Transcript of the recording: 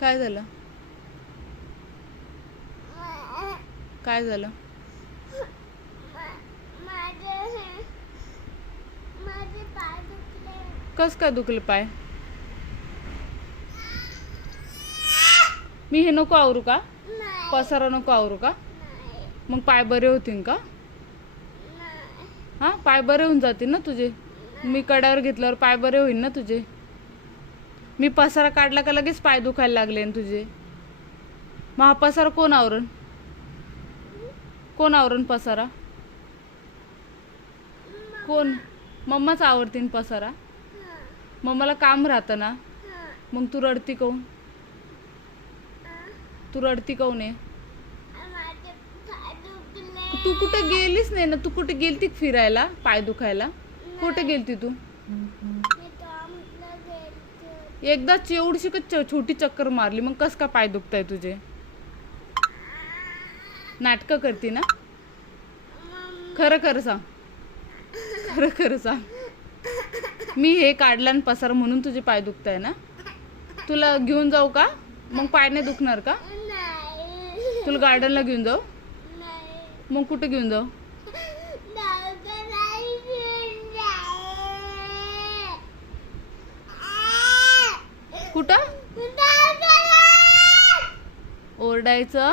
काय झालं? काय झालं? माझे पाय दुखले. कस काय दुखले पाय? मी हे नको आवरू का? नाही. पसारा नको आवरू का? नाही. मग पाय बरे होतील का? नाही. हा, पाय बरे होऊन जातील ना तुझे. मी कड्यावर घेतल्यावर पाय बरे होईल ना तुझे. मी पसारा काढला का लगेच पाय दुखायला लागले ना तुझे. मग हा पसारा कोण आवरण? कोण आवरण पसारा? कोण? मम्माच आवडतीन पसारा. मम्माला काम राहतं ना. मग तू रडती काऊन? तू रडती काऊन आहे? माझे पाय दुखले. तू कुठे गेलीच नाही ना. तू कुठे गेलती फिरायला पाय दुखायला? कुठे गेलती तू? मी टॉमला गेलते. एकदाच एवढीशी छोटी चक्कर मारली, मग कस का पाय दुखताय तुझे? नाटकं करती ना. खरं खरं सांग. खरं खरं सांग. मी हे काढलं आणि पसार म्हणून तुझे पाय दुखताय ना. तुला घेऊन जाऊ का? मग पाय नाही दुखणार का? नाही. तुला गार्डनला घेऊन जाऊ? नाही. मग कुठे घेऊन जाऊ? दवाखान्यात घेऊन जाय. कुठं? दवाखान्यात. ओरडायचं